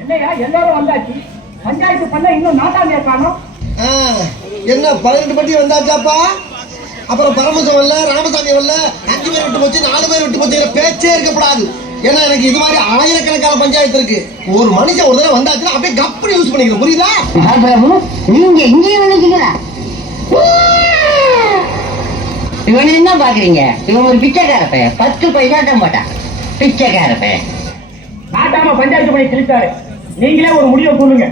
என்னையா எல்லாரும் வந்தாச்சு, பஞ்சாயத்து பண்ண இன்னும் நாட்டாமையா காணோம். என்ன 18 பட்டி வந்தாச்சாப்பா? அப்புறம் பரமசம் வரல, ராமசாமி வரல, 5 பேர் விட்டு போச்சு, 4 பேர் விட்டு போச்சு, பேச்சே இருக்கக்கூடாது. ஏன்னா எனக்கு இது மாதிரி ஆயிரக்கணக்கான பஞ்சாயத்து இருக்கு. ஒரு மனுஷன் ஒரு தடவை வந்தாச்சுன்னா அப்படியே கப்படி யூஸ் பண்ணிக்கலாம், புரியுதா? நீங்க இங்கேயும் நினைச்சுக்கிறா இவன் என்ன பாக்குறீங்க? இவன் ஒரு பிச்சைக்கார பையன், 10 பைசா தான் போட்டான். பிச்சைக்கார பையன் நாட்டாம பஞ்சாயத்து பண்ணி கிழிச்சாரு. நீங்களே ஒரு முடிவை சொல்லுங்க.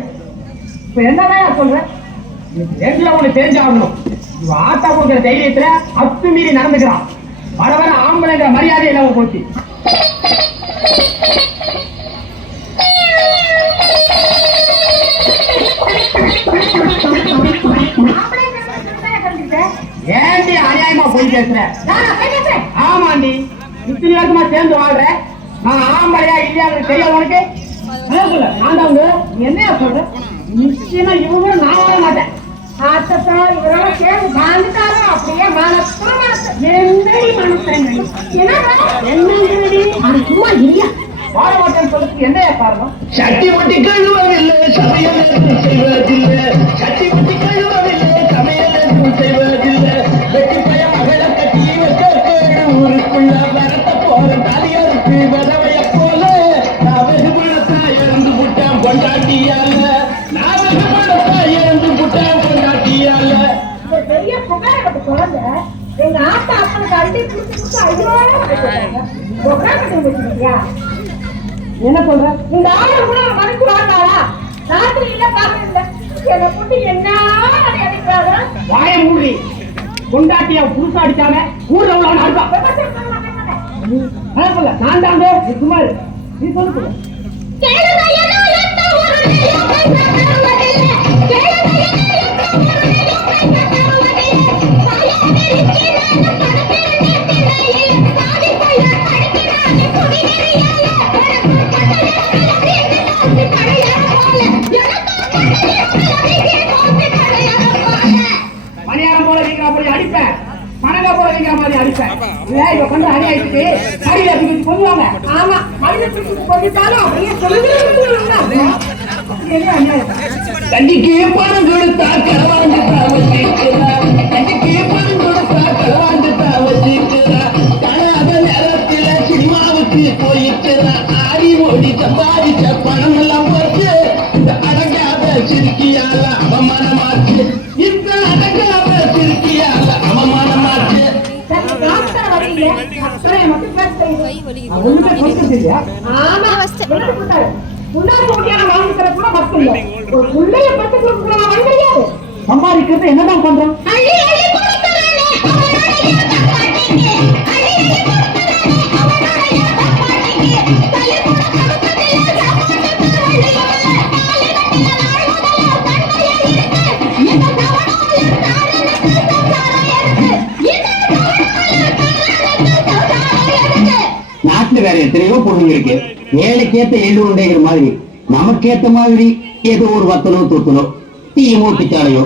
இப்ப என்னதான் சொல்றேன், ரெண்டுல ஒண்ணு தெரிஞ்சாகணும். ஆத்தா கொடுக்கிற தைரியத்துல அத்துமீறி நடந்துக்கிறான். வர வர ஆம்பளைங்கிற மரியாதை இல்லாம போச்சு. ஏண்டி அநியாயமா போய் பேசுற? ஆமாண்டி, இத்தனை வருஷமா சேர்ந்து வாழ்ற. நான் ஆம்பளையா இல்லையான்னு தெரிய உனக்கு? நான் தான் என்னையா சொல்ற? நிச்சயமா இவங்க நான் வாழ மாட்டேன். இவரோட சேர்ந்து வாழ்ந்துட்டாலும் அப்படியே சும்மா இல்லையா வாழ மாட்டேன்னு சொல்றதுக்கு என்னையா காரணம்? சட்டி ஒட்டி கழுவவில்லை, சமையல் செய்வதில்லை. சட்டி ஒட்டி கழுவவில்லை, சமையல் செய்வதில்லை. வெட்டி பய மகளை கட்டி வச்ச ஊருக்குள்ள வரத்த போற தலையறுத்து வதவைய போல நான் வெகுபடுத்தா இறந்து விட்டேன் பொண்டாட்டியால. நான் வெகுபடுத்தா இறந்து விட்டேன் பொண்டாட்டியால. பெரிய புகார குழந்தை எங்க ஆத்தா அப்பனுக்கு அடி குடிச்சு ஐயோ என்ன சொல்ற? இந்த ஆளு கூட மனசு வாங்காளா? ராத்திரி இல்ல பாக்கல என்ன குட்டி என்ன அடிக்கிறாங்க. வாய மூடி. பொண்டாட்டியா புதுசா அடிச்சாங்க ஊர்ல உள்ள அடிப்பா. நான் தாங்க சுமார் நீ சொல்லு. பணியாரம் போல நீங்க அப்படி அடிப்பேன், பணங்க போல நீங்க மாதிரி அடிப்பேன். இவ கொண்டு அடி ஆயிடுச்சு, கடியில தூக்கி கொள்ளுவாங்க. ஆமா, கடியில தூக்கி கொண்டுட்டாலும் அப்படியே சொல்லுங்க. கண்டிக்கு பணம் கொடுத்தா களவாண்டுட்டா வச்சிருக்கிறா. கண்டிக்கு பணம் கொடுத்தா களவாண்டுட்டா வச்சிருக்கிறா. காணாத நேரத்துல சினிமாவுக்கு போயிருக்கிறா. ஆடி ஓடி சம்பாதிச்ச பணம் எல்லாம் போச்சு. இந்த அடங்காத சிறுக்கியால அவமானமாச்சு. இந்த அடங்காத சிறுக்கியால அவமானமாச்சு. சம்பாதிக்கிறது என்னதான் பண்றோம்? நாட்டுல வேற எத்தனையோ பொண்ணுங்க இருக்கு. ஏழைக்கேத்த எள்ளு உண்டைங்கிற மாதிரி நமக்கேத்த மாதிரி ஏதோ ஒரு வத்தலோ தூத்தலோ தீயமோ பிச்சாலையோ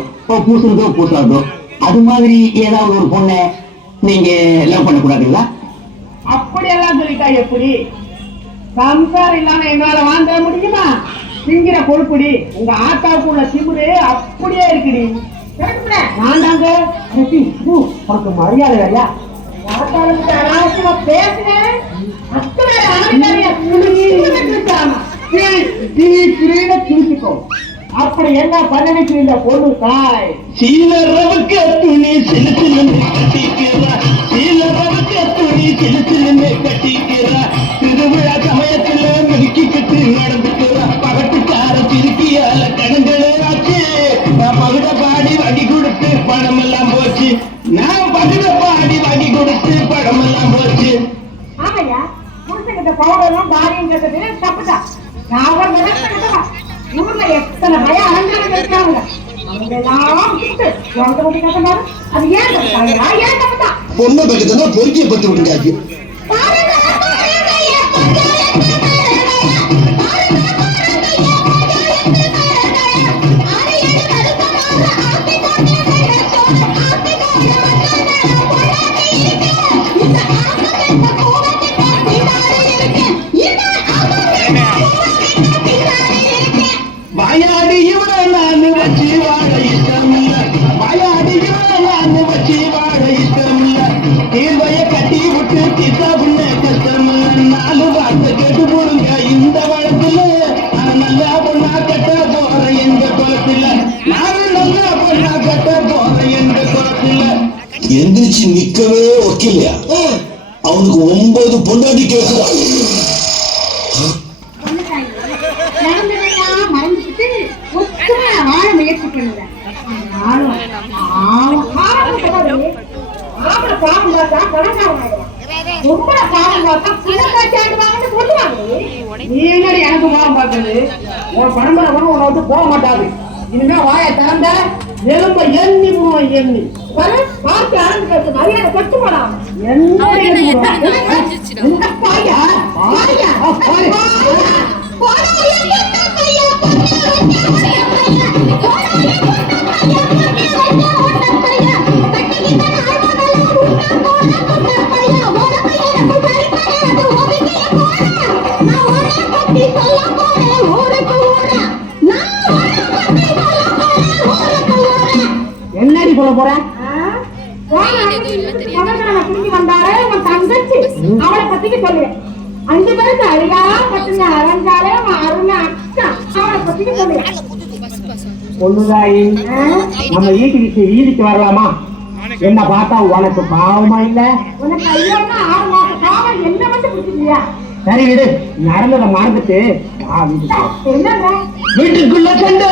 பூசுறதோ பூசாதோ அது மாதிரி ஏதாவது ஒரு பொண்ணை நீங்க லவ் பண்ணக்கூடாதுங்களா? அப்படியெல்லாம் சொல்லிட்டா எப்படி? சம்சாரம் இல்லாம எங்களால வாங்க முடியுமா? திங்கிற கொழுப்புடி உங்க ஆத்தாவுக்கு உள்ள திமுரு அப்படியே இருக்குடி. நான் தாங்க உனக்கு மரியாதை வேலையா? பேசுறேன் அப்படி என்ன பண்ணனுக்கு இந்த பொண்ணு தாய்? சீலரவுக்கு துணி சிலு சிலுன்னு கட்டிக்கிறா. சீலரவுக்கு துணி சிலு சிலுன்னு கட்டிக்கிறா. திருவிழா சமயத்துல மிதிக்கிட்டு நடந்துக்கிறா. பகட்டுக்கார திருக்கியால கணங்களே ஆச்சு. நான் பகுட பாடி வடி கொடுத்து பணம் எல்லாம் போச்சு. நான் பகுட பாடி வடி கொடுத்து பணம் எல்லாம் போச்சு. ஆமையா புருஷங்கிட்ட பவரெல்லாம் பாடிங்கிறது தப்புதான். நான் ஊர்ல எத்தனை பய அலங்காரம் இருக்காங்க. அது ஏன் தப்புதான்? பொண்ணை பக்கத்துல பொறுக்கிய பத்து விட்டுருக்காச்சு. வாயாடி இவரை நான் வச்சு வாழ இஷ்டம் இல்ல, வாயாடி இவரை நான் வச்சு வாழ இஷ்டம் இல்ல, தீர்வைய கட்டி விட்டு தீர்த்தா புண்ண கஷ்டம் இல்ல, 4 வார்த்தை கேட்டு போடுங்க இந்த வழக்குல, நான் நல்லா பொண்ணா கட்ட போறேன் எங்க குளத்துல, நான் நல்லா பொண்ணா கட்ட போறேன் எங்க குளத்துல. எந்திரிச்சு நிக்கவே ஒக்கில்லையா? அவனுக்கு 9 பொண்டாட்டி கேட்குறான். நடந்ததையெல்லாம் மறந்துட்டு ஒத்துமையா வாழ முயற்சி பண்ணுங்க. பாவம் பார்த்தா பணக்காரன் ஆயிடுவான், ரொம்ப பாவம் பார்த்தா பிள்ளைக்காட்சி ஆடுவாங்கன்னு சொல்லுவாங்க. நீ என்னடி எனக்கு பாவம் பார்க்கறது? உன் பரம்பரை கூட உன்னை விட்டு போக மாட்டாது. இனிமே வாயை திறந்த எலும்ப எண்ணி போடுவோம், எண்ணி பார்த்து ஆரம்பிக்கிறது மரியாதை கட்டு போடாம என்ன பாயா என்னடி சொல்ல போற? திரும்பி வந்தாரே உன் தங்கச்சி, அவளை பத்திக்கு சொல்லுவேன். 5 பேருக்கு அழகா பத்துங்க அரைஞ்சாலே அருண அக்கா, அவளை பத்திக்கு சொல்லுவேன். பொண்ணுதாயி, நம்ம வீதிக்கு வரலாமா? என்ன பார்த்தா உனக்கு பாவமா இல்ல? உனக்கு ஐயோன்னா 6 மாசம் காவல் என்ன வந்து பிடிச்சிருக்கியா? சரி விடு, நடந்ததை மறந்துட்டு வா வீட்டுக்கு. என்னங்க வீட்டுக்குள்ள சண்டை